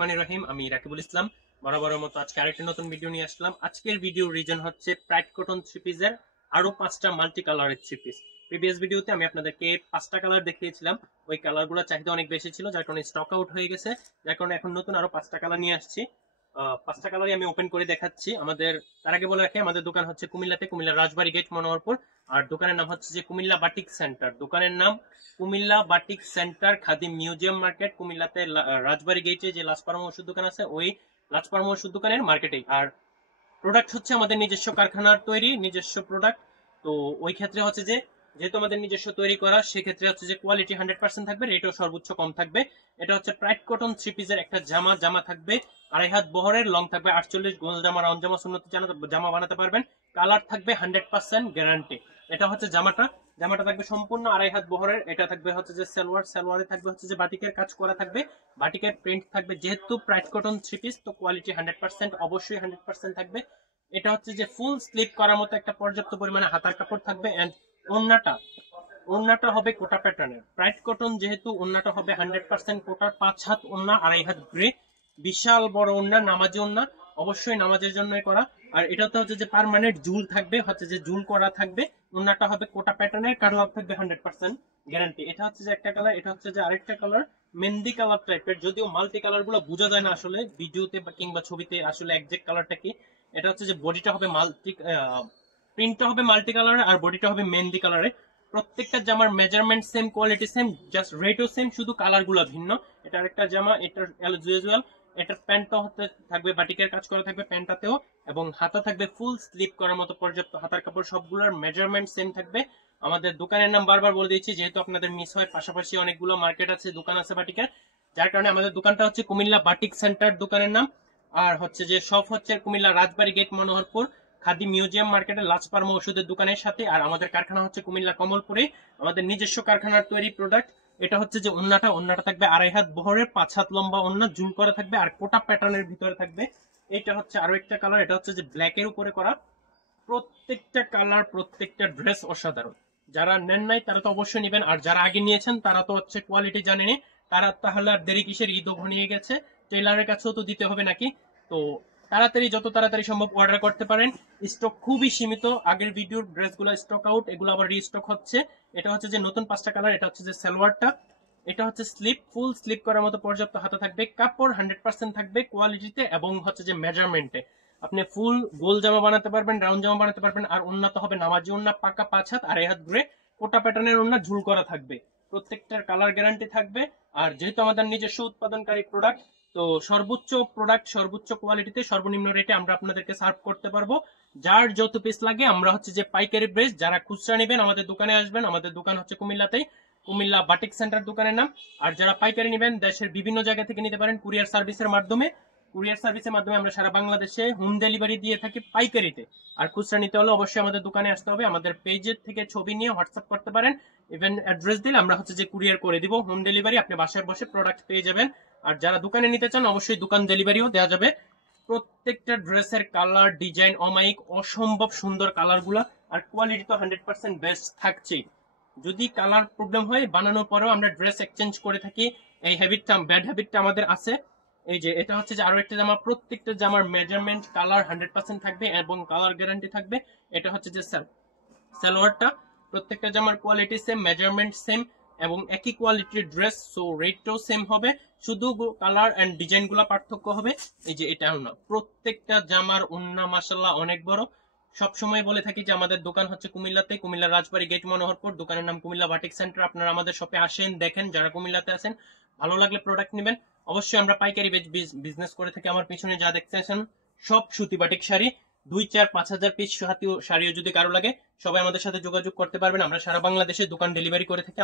মানে রহিম, আমি রাকিবুল ইসলাম। বরাবরের মতো আজকে আরেকটা নতুন ভিডিও নিয়ে আসলাম। আজকের ভিডিও রিজন হচ্ছে প্রাইড কটন থ্রি পিসের আরো 5টা মাল্টি কালারের থ্রি পিস। প্রিভিয়াস ভিডিওতে আমি আপনাদেরকে 5টা কালার দেখিয়েছিলাম। ওই কালারগুলোর চাহিদা অনেক বেশি ছিল, যার কারণে স্টক আউট হয়ে গেছে। যার কারণে এখন নতুন আরো 5টা কালার নিয়ে আসছি। 5টা কালারই আমি ওপেন করে দেখাচ্ছি। তার আগে বলে রাখি, আমাদের দোকান হচ্ছে কুমিল্লাতে, কুমিল্লা রাজবাড়ী গেট মনোহরপুর। আর দোকানের নাম হচ্ছে যে কুমিল্লা বাটিক সেন্টার। দোকানের নাম কুমিল্লা বাটিক সেন্টার, খাদিম মিউজিয়াম মার্কেট, কুমিল্লাতে রাজবাড়ী গেটে যে লাজপাড়া ওষুধ দোকান আছে, ওই লাজপাড়া ওষুধ দোকানের মার্কেটেই। আর প্রোডাক্ট হচ্ছে আমাদের নিজস্ব কারখানার তৈরি, নিজস্ব প্রোডাক্ট। তো ওই ক্ষেত্রে হচ্ছে যে, যেহেতু আমাদের নিজস্ব তৈরি করা, সেক্ষেত্রে হচ্ছে যে কোয়ালিটি 100% থাকবে, রেটও সর্বোচ্চ কম থাকবে। এটা হচ্ছে প্রাইড কটন থ্রি পিসের একটা জামা। জামা থাকবে 2.5 হাত বহরের, লং থাকবে 48, গোল জামা রাউন্ড জামা সুন্নতি জামা বানাতে পারবেন। কালার থাকবে 100% গ্যারান্টি। এটা হচ্ছে জামাটা। জামাটা থাকবে সম্পূর্ণ 2.5 হাত বহরের। এটা থাকবে হচ্ছে যে সালোয়ার, সালোয়ারে থাকবে হচ্ছে যে বাটিকের কাজ করা থাকবে, বাটিকের প্রিন্ট থাকবে। যেহেতু প্রাইড কটন থ্রি পিস, তো কোয়ালিটি 100%, অবশ্যই 100% থাকবে। এটা হচ্ছে যে ফুল স্লিপ করার মতো একটা পর্যাপ্ত পরিমাণে হাতার কাপড় থাকবে। এন্ড ওড়নাটা, ওড়নাটা হবে কোটা প্যাটার্নের। প্রাইড কটন যেহেতু, ওড়নাটা হবে 100% কোটার। 5 হাত ওড়না, 2.5 হাত গ্রে, বিশাল বড় ওড়না, নামাজি ওড়না, অবশ্যই নামাজের জন্যই করা। আর এটাতে হচ্ছে যে পার্মানেন্ট ঝুল থাকবে, হচ্ছে যে ঝুল করা থাকবে। ওড়নাটা হবে কোটা প্যাটার্নের, কালার থাকবে 100% গ্যারান্টি। এটা হচ্ছে যে একটা কালার। এটা হচ্ছে যে আরেকটা কালার, মেহেন্দি কালার টাইপের। যদিও মাল্টি কালার গুলো বোঝা যায় না আসলে ভিডিওতে কিংবা ছবিতে, আসলে একজ্যাক্ট কালারটা কি। এটা হচ্ছে যে বডিটা হবে মাল্টি, প্রিন্টটা হবে মাল্টি কালারের, আর বডিটা হবে মেহেন্দি কালারের। প্রত্যেকটা জামার measurement same, quality same, just রেটও সেম, শুধু কালার গুলো ভিন্ন। এটা আরেকটা জামা, এটার ইউজুয়াল। এটার প্যান্টটা হতে থাকবে বাটিকের কাজ করা থাকবে প্যান্টটাতেও, এবং হাতা থাকবে ফুল স্লিপ করার মতো পর্যাপ্ত হাতার কাপড়। সবগুলোর মেজারমেন্ট সেম থাকবে। আমাদের দোকানের নাম বারবার বলে দিয়েছি, যেহেতু আপনাদের মিস হয়। পাশাপাশি অনেকগুলো মার্কেট আছে, দোকান আছে বাটিকের, যার কারণে আমাদের দোকানটা হচ্ছে কুমিল্লা বাটিক সেন্টার দোকানের নাম। আর হচ্ছে যে শপ হচ্ছে কুমিল্লা রাজবাড়ী গেট মনোহরপুর, খাদি মিউজিয়াম মার্কেটের লাজপার্মা ওষুধের দোকানের সাথে। আর আমাদের কারখানা হচ্ছে কুমিল্লা কমলপুরে, আমাদের নিজস্ব কারখানার তৈরি প্রোডাক্ট। এটা হচ্ছে যে ওন্নাটা থাকবে 2.5 হাত বহরের, 5 হাত লম্বা ওন্না, ঝুল করা থাকবে, আর কোটা প্যাটার্নের ভিতরে থাকবে। এটা হচ্ছে আরো একটা কালার। এটা হচ্ছে যে ব্ল্যাক এর উপরে করা। প্রত্যেকটা কালার, প্রত্যেকটা ড্রেস অসাধারণ। যারা নেন নাই তারা তো অবশ্যই নেবেন, আর যারা আগে নিয়েছেন তারা তো হচ্ছে কোয়ালিটি জানেনি। তারা তাহলে আর দেরি কিসের, ঈদও ঘনিয়ে গেছে, টেলারের কাছেও তো দিতে হবে নাকি। তো তাড়াতাড়ি, যত তাড়াতাড়ি সম্ভব অর্ডার করতে পারেন। স্টক খুবই সীমিত। আগের ভিডিওর ড্রেসগুলো স্টক আউট, এগুলো আবার রিস্টক হচ্ছে। এটা হচ্ছে যে নতুন 5টা কালার। এটা হচ্ছে যে সালোয়ারটা। এটা হচ্ছে স্লিপ, ফুল স্লিপ করার মতো পর্যাপ্ত হাতা থাকবে। কাপড় 100% থাকবে কোয়ালিটিতে এবং হচ্ছে যে মেজারমেন্টে। আপনি ফুল গোল জামা বানাতে পারবেন, রাউন্ড জামা বানাতে পারবেন। আর উন্নত হবে নামাজি ওন্না, পাকা 5 হাত, 2.5 হাত ঘুরে, কোটা প্যাটার্নের ওন্না, ঝুল করা থাকবে। প্রত্যেকটার কালার গ্যারান্টি থাকবে। আর যেহেতু আমাদের নিজস্ব উৎপাদনকারী প্রোডাক্ট, তো সর্বোচ্চ প্রোডাক্ট, সর্বোচ্চ কোয়ালিটিতে, সর্বনিম্ন রেটে আমরা আপনাদেরকে সার্ভ করতে পারবো। যার যত পিস লাগে, আমরা হচ্ছে যে পাইকারি প্রাইস। যারা খুচরা নেবেন আমাদের দোকানে আসবেন। আমাদের দোকান হচ্ছে কুমিল্লাতেই, কুমিল্লা বাটিক সেন্টার দোকানের নাম। আর যারা পাইকারি নেবেন, দেশের বিভিন্ন জায়গা থেকে নিতে পারেন কুরিয়ার সার্ভিসের মাধ্যমে। কুরিয়ার সার্ভিসের মাধ্যমে আমরা সারা বাংলাদেশে হোম ডেলিভারি দিয়ে থাকি পাইকারিতে। আর খুচরা নিতে হলে অবশ্যই আমাদের দোকানে আসতে হবে। আমাদের পেজের থেকে ছবি নিয়ে হোয়াটসঅ্যাপ করতে পারেন। ইভেন অ্যাড্রেস দিলে আমরা হচ্ছে যে কুরিয়ার করে দিব, হোম ডেলিভারি। আপনি বাসায় বসে প্রোডাক্ট পেয়ে যাবেন। আর যারা দোকানে নিতে চান, অবশ্যই দোকান ডেলিভারিও দেওয়া যাবে। প্রত্যেকটা ড্রেসের কালার, ডিজাইন অমায়িক, অসম্ভব সুন্দর কালারগুলা। আর কোয়ালিটি তো 100% বেস্ট থাকছেই। যদি কালার প্রবলেম হয়, বানানোর পরেও আমরা ড্রেস এক্সচেঞ্জ করে থাকি। এই হ্যাবিটটা, ব্যাড হ্যাবিটটা আমাদের আছে। এই যে এটা হচ্ছে যে আরো একটা জামা। প্রত্যেকটা জামার মেজারমেন্ট, কালার 100% থাকবে এবং কালার গ্যারান্টি থাকবে। এটা হচ্ছে যে সালোয়ারটা। প্রত্যেকটা জামার কোয়ালিটি সেম, মেজারমেন্ট সেম, এবং একই কোয়ালিটির ড্রেস, সো রেটটাও সেম হবে। শুধু কালার এন্ড ডিজাইন গুলা পার্থক্য হবে। এই যে এটা না, প্রত্যেকটা জামার ওন্না মাশাল্লাহ অনেক বড়। সব সময় বলে থাকি যে আমাদের দোকান হচ্ছে কুমিল্লাতে, কুমিল্লা রাজবাড়ী গেট মনোহরপুর। দোকানের নাম কুমিল্লা বাটিক সেন্টার। আপনারা আমাদের শপে আসেন, দেখেন। যারা কুমিল্লাতে আছেন, ভালো লাগলে প্রোডাক্ট নেবেন। অবশ্যই আমরা পাইকারি বিজনেস করে থাকি। আমার পিছনে যা দেখতেছেন সব সুতি বাটিক শাড়ি। 2, 4, 5 হাজার পিস শাড়িও যদি কারো লাগে, সবাই আমাদের সাথে যোগাযোগ করতে পারবেন। আমরা সারা বাংলাদেশে দোকান ডেলিভারি করে থাকি।